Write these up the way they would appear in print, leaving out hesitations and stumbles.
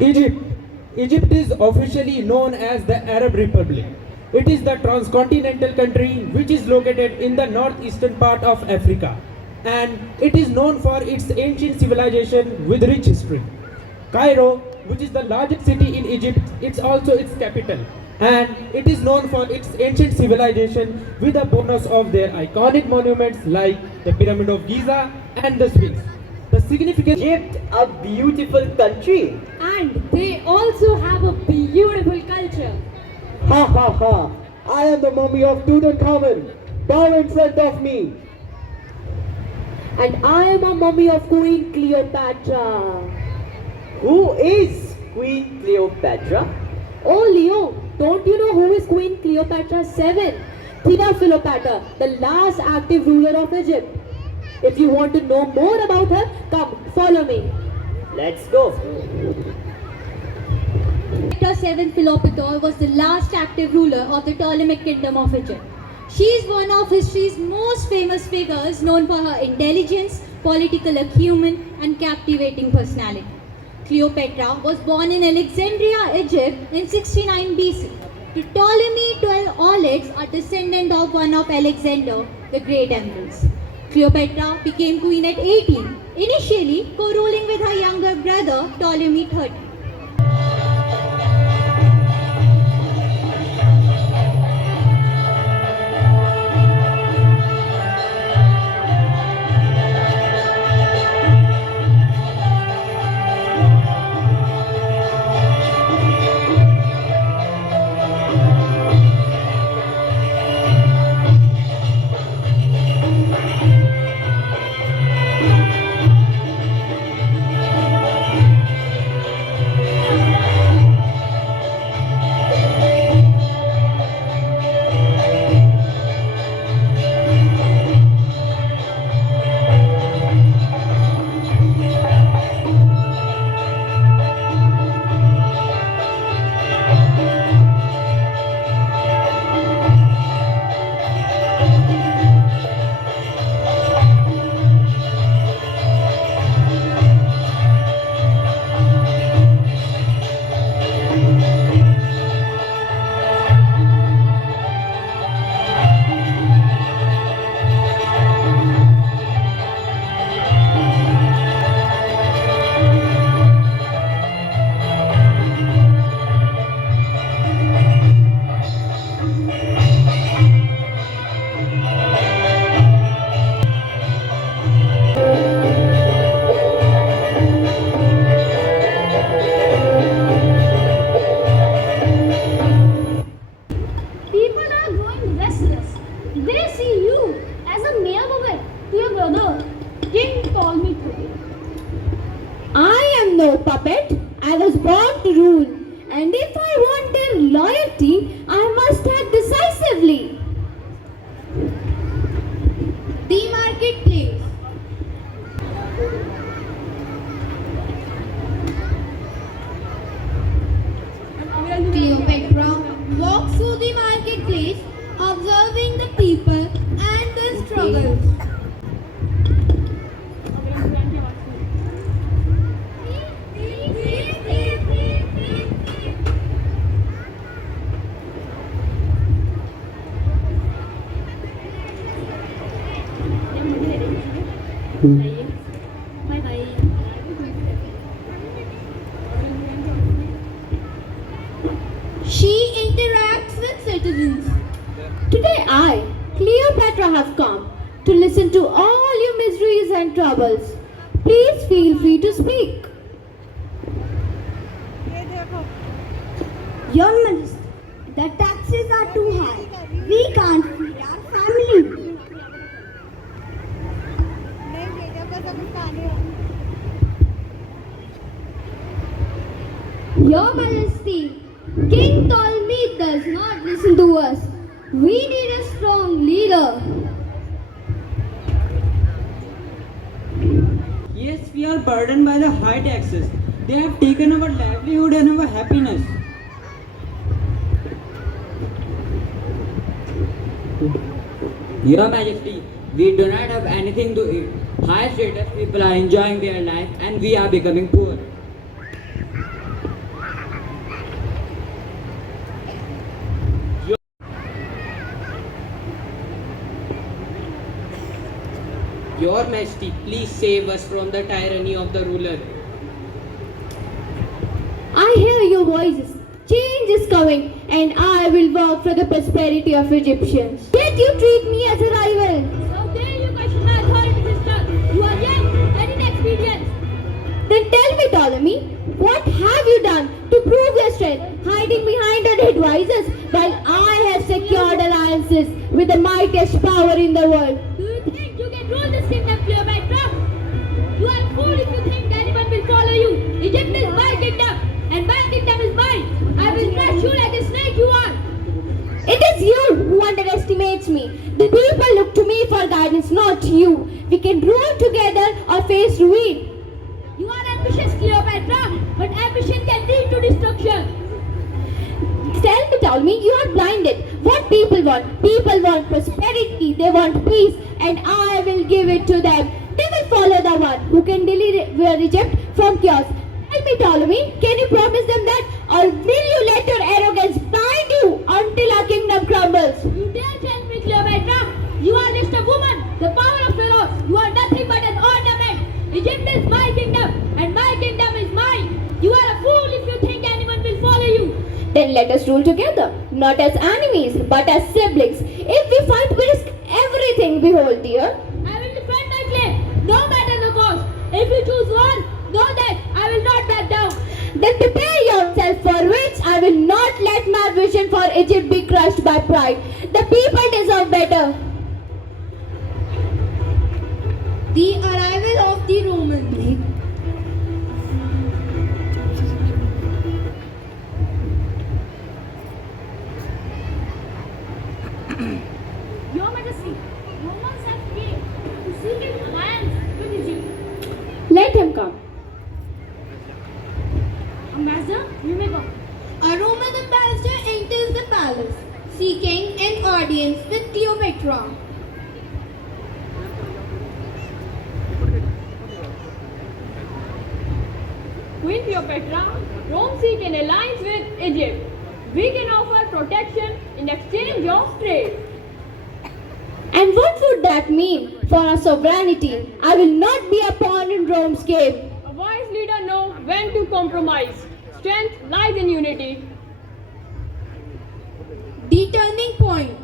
Egypt. Egypt is officially known as the Arab Republic. It is the transcontinental country which is located in the northeastern part of Africa, and it is known for its ancient civilization with rich history. Cairo, which is the largest city in Egypt, it's also its capital, and it is known for its ancient civilization with a bonus of their iconic monuments like the Pyramid of Giza and the Sphinx. The significance. Egypt, a beautiful country. And they also have a beautiful culture. Ha ha ha! I am the mummy of Tutankhamun. Bow in front of me. And I am a mummy of Queen Cleopatra. Who is Queen Cleopatra? Oh Leo, don't you know who is Queen Cleopatra VII? Thina Philopator, the last active ruler of Egypt. If you want to know more about her, come, follow me. Let's go. Cleopatra VII Philopator was the last active ruler of the Ptolemaic kingdom of Egypt. She is one of history's most famous figures, known for her intelligence, political acumen, and captivating personality. Cleopatra was born in Alexandria, Egypt in 69 BC. To Ptolemy XII Auletes, a descendant of one of Alexander the Great Emperors. Cleopatra became queen at 18, initially co-ruling with her younger brother Ptolemy XIII. People are growing restless. They see you as a mere puppet to your brother. King told me today. I am no puppet. I was born to rule. And if I want their loyalty, I must act decisively. The marketplace. Cleopatra walks through the marketplace, observing the people and their struggles. Bye bye. She interacts with citizens. Today I, Cleopatra, have come to listen to all your miseries and troubles. Please feel free to speak. Your Majesty, the taxes are too high. We can't feed our family. Your Majesty, King Ptolemy does not listen to us. We need a strong leader. Yes, we are burdened by the high taxes. They have taken our livelihood and our happiness. Your Majesty, we do not have anything to eat. High status people are enjoying their life and we are becoming poor. Your Majesty, please save us from the tyranny of the ruler. I hear your voices. Change is coming, and I will work for the prosperity of Egyptians. Yet you treat me as a rival. How dare you question my authority, sister? You are young and inexperienced. Then tell me, Ptolemy, what have you done to prove your strength, hiding behind our advisors while I have secured alliances with the mightiest power in the world? Do you think you can rule this kingdom, Cleopatra? You are a fool if you think anyone will follow you. Egypt is my kingdom, and my kingdom is mine. I will crush you like a snake you are. It is you who underestimates me. The people look to me for guidance, not you. We can rule together or face ruin. You are ambitious, Cleopatra, but ambition can lead to destruction. Tell me, Ptolemy, you are blinded. What people want? People want prosperity, they want peace, and I will give it to them. They will follow the one who can deliver Egypt from chaos. Tell me, Ptolemy, can you promise them that, or will you let your arrogance blind you until our kingdom crumbles? You dare tell me, Cleopatra? You are just a woman, the power of Pharaoh. You are nothing but an ornament. Egypt is my kingdom, and my kingdom is mine. You are a fool if you think anyone will follow you. Then let us rule together, not as enemies, but as siblings. If we fight, we risk everything we hold dear. I will defend my claim, no matter the cost. If you choose war, know that I will not back down. Then prepare yourself, for which I will not let my vision for Egypt be crushed by pride. The people deserve better. The arrival of the Romans. Your Majesty, Romans have came to seek an alliance with Egypt. Let him come. Ambassador, you may go. A Roman ambassador enters the palace, seeking an audience with Cleopatra. Queen Cleopatra, Rome seek an alliance with Egypt. We can offer protection in exchange of trade. And what would that mean for our sovereignty? I will not be a pawn in Rome's game. A wise leader knows when to compromise. Strength lies in unity. The turning point.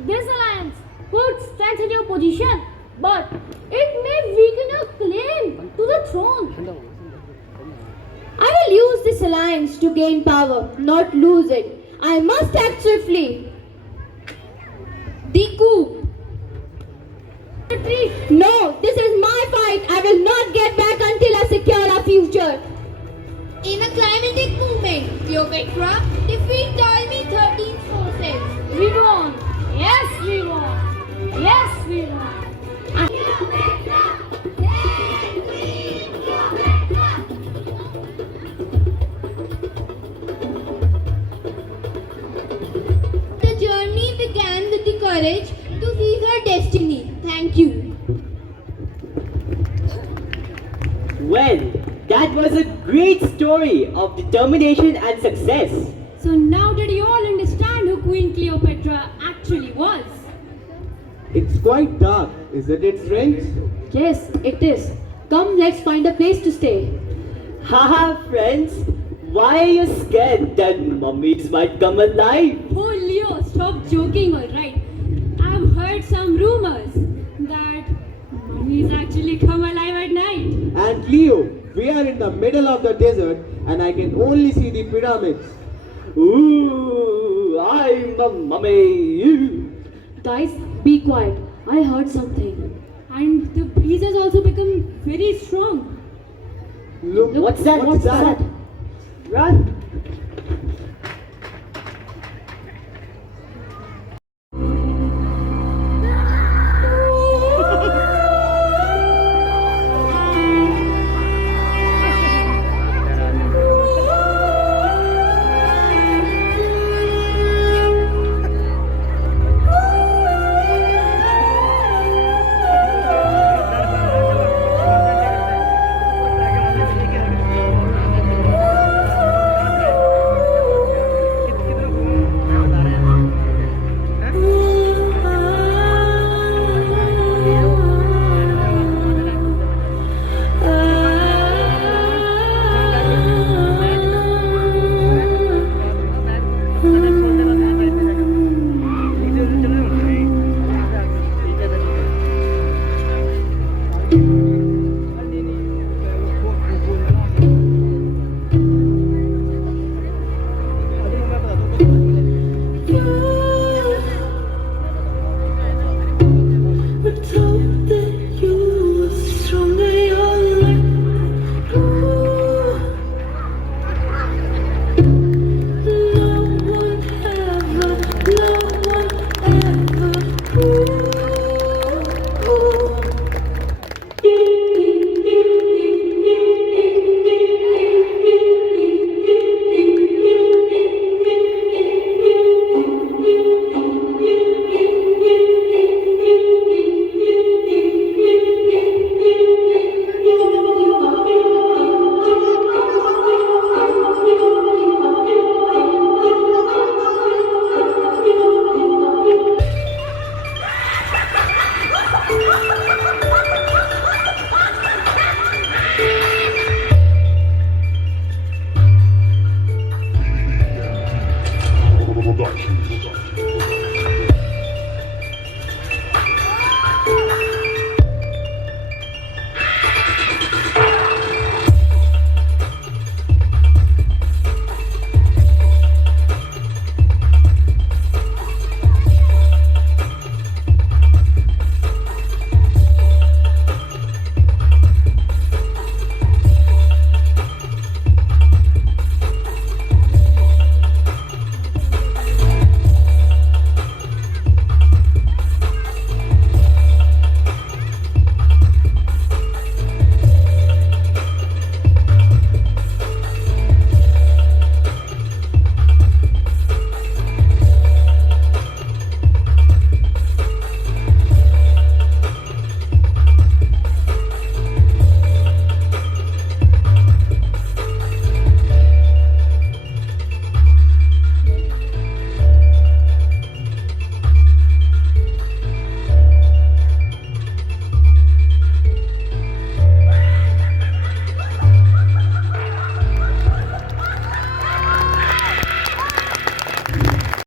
This alliance could strengthen your position, but it may weaken your claim to the throne. I will use this alliance to gain power, not lose it. I must act swiftly. The coup. No, this is my fight. I will not get back until I secure our future. In a climatic movement, Cleopatra defeat Ptolemy 13 forces. We won. Yes, we won. Yes, we won. The journey began with the courage to seize her destiny. Thank you. Well, that was a great story of determination and success. So now did you all understand who Queen Cleopatra actually was? It's quite dark, isn't it, friends? Yes, it is. Come, let's find a place to stay. Haha, friends. Why are you scared that mummies might come alive? Oh, Leo, stop joking, alright? I've heard some rumors that mummies actually come alive at night. And Cleo, we are in the middle of the desert and I can only see the pyramids. Ooh, I'm a mummy. Guys, be quiet. I heard something. And the breeze has also become very strong. Look, What's that? What's that? Run.